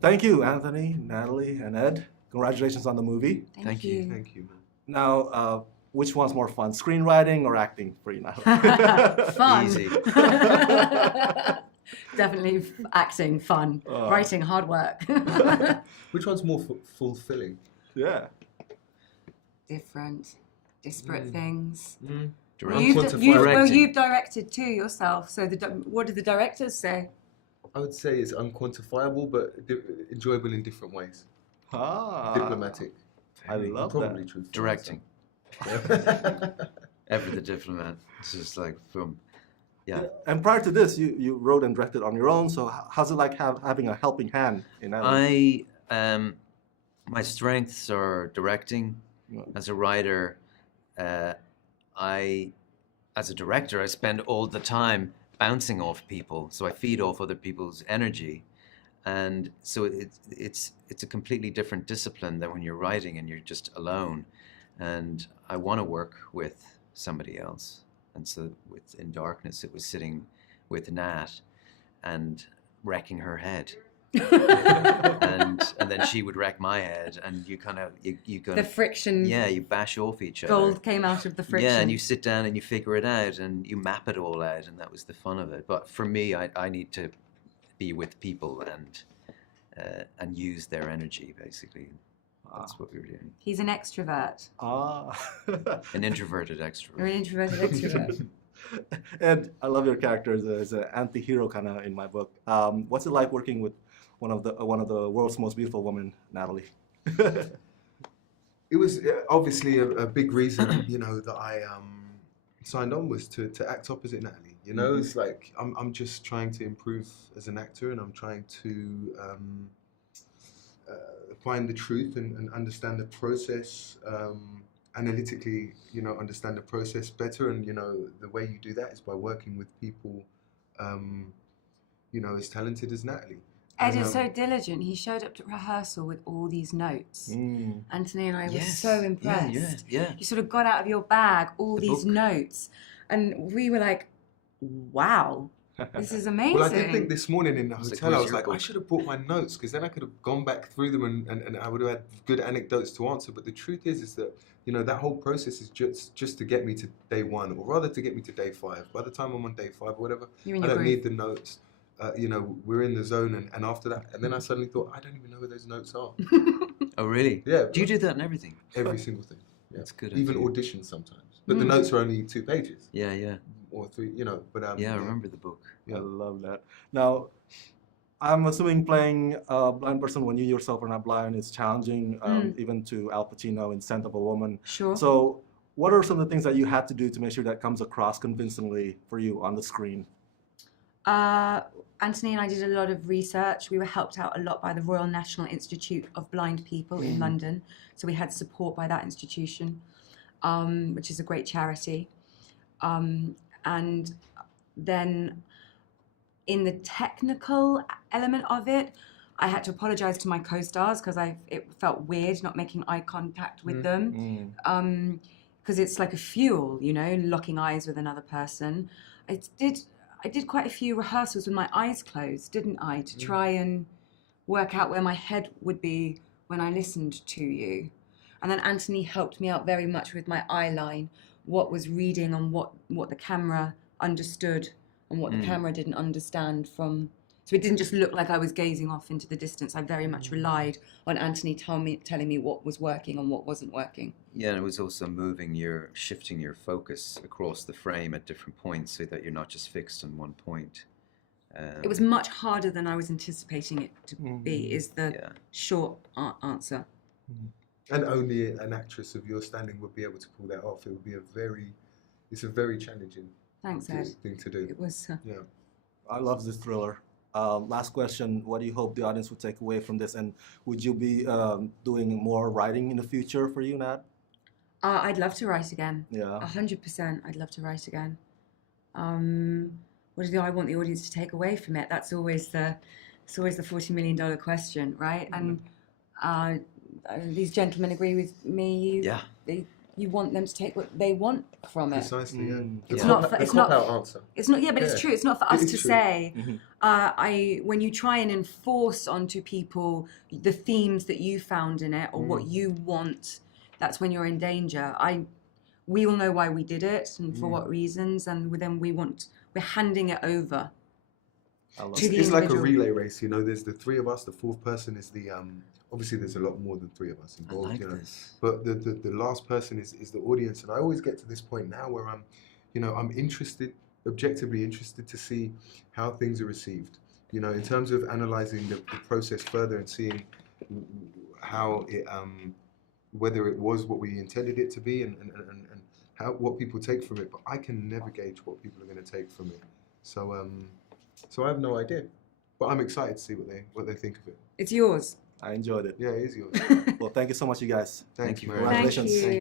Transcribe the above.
Thank you, Anthony, Natalie, and Ed. Congratulations on the movie. Thank you. Thank you, man. Now, which one's more fun, screenwriting or acting for you, Natalie? Fun. Easy. Definitely acting, fun. Writing, hard work. Which one's more fulfilling? Yeah. Different, disparate things. Directing. You've directed too yourself. So what did the directors say? I would say it's unquantifiable, but enjoyable in different ways. Diplomatic. I love Probably that. truthful. Directing. Yeah. Ever the Diplomat. It's just like from, yeah. And prior to this, you wrote and directed on your own. So how's it like having a helping hand in that? My strengths are directing. As a writer, as a director, I spend all the time bouncing off people, so I feed off other people's energy, and so it's a completely different discipline than when you're writing and you're just alone. And I want to work with somebody else, and so In Darkness, it was sitting with Nat and wrecking her head. and then she would wreck my head, and you kind of the friction. Yeah, you bash off each other. Gold came out of the friction. Yeah, and you sit down and you figure it out and you map it all out, and that was the fun of it. But for me, I need to be with people and use their energy, basically. That's what we were doing. He's an extrovert. An introverted extrovert. You're an introverted extrovert. And I love your character as an anti-hero kind of in my book. What's it like working with one of the world's most beautiful women, Natalie? It was obviously a big reason, that I signed on was to act opposite Natalie. It's like I'm just trying to improve as an actor, and I'm trying to find the truth and understand the process analytically. Understand the process better, and the way you do that is by working with people, as talented as Natalie. Ed is so diligent. He showed up to rehearsal with all these notes. Anthony and I were so impressed. Yeah. You sort of got out of your bag all these notes, and we were like, wow, this is amazing. Well, I did think this morning in the hotel, I was like, I should have brought my notes, because then I could have gone back through them and I would have had good anecdotes to answer. But the truth is that, that whole process is just to get me to day one, or rather to get me to day 5. By the time I'm on day 5 or whatever, I don't need the notes. We're in the zone, and after that, and then I suddenly thought, I don't even know where those notes are. Oh, really? Yeah. Do you do that in everything? Every single thing. Yeah. That's good. Even auditions sometimes. But the notes are only 2 pages. Yeah. Or 3, but I remember the book. I love that. Now, I'm assuming playing a blind person when you yourself are not blind is challenging, even to Al Pacino in Scent of a Woman. Sure. So what are some of the things that you had to do to make sure that comes across convincingly for you on the screen? Anthony and I did a lot of research. We were helped out a lot by the Royal National Institute of Blind People in London. So we had support by that institution, which is a great charity. And then in the technical element of it, I had to apologize to my co-stars because it felt weird not making eye contact with them. Because it's like a fuel, locking eyes with another person. I did quite a few rehearsals with my eyes closed, didn't I, to try and work out where my head would be when I listened to you. And then Anthony helped me out very much with my eye line, what was reading and what the camera understood and what the camera didn't understand from. So it didn't just look like I was gazing off into the distance. I very much relied on Anthony telling me what was working and what wasn't working. Yeah, and it was also shifting your focus across the frame at different points so that you're not just fixed on one point. It was much harder than I was anticipating it to be, is the short answer. And only an actress of your standing would be able to pull that off. It would be it's a very challenging thing to do. It was. I love this thriller. Last question, what do you hope the audience would take away from this? And would you be doing more writing in the future for you, Nat? I'd love to write again. Yeah. 100%. I'd love to write again. What do I want the audience to take away from it? That's always the $40 million question, right? And these gentlemen agree with me. you want them to take what they want from it. Precisely, yeah. It's The not cop- for- the it's not- cop-out answer. It's not, yeah, but it's Yeah. true. It's not for us It to is true. say. Mhm. When you try and enforce onto people the themes that you found in it or what you want, that's when you're in danger. We all know why we did it and for what reasons, and then we're handing it over. I love To it. the It's like a individual. relay race, you know. There's the three of us. The fourth person is the obviously there's a lot more than three of us I involved, like you know. this. But the last person is the audience, and I always get to this point now where I'm interested, objectively interested to see how things are received. You know, in terms of analyzing the process further and seeing how it whether it was what we intended it to be and how what people take from it. But I can never gauge what people are going to take from it. So I have no idea. But I'm excited to see what they think of it. It's yours. I enjoyed it. Yeah, it is yours. Well, thank you so much, you guys. Thank you, you man. very much. Congratulations. Thank you.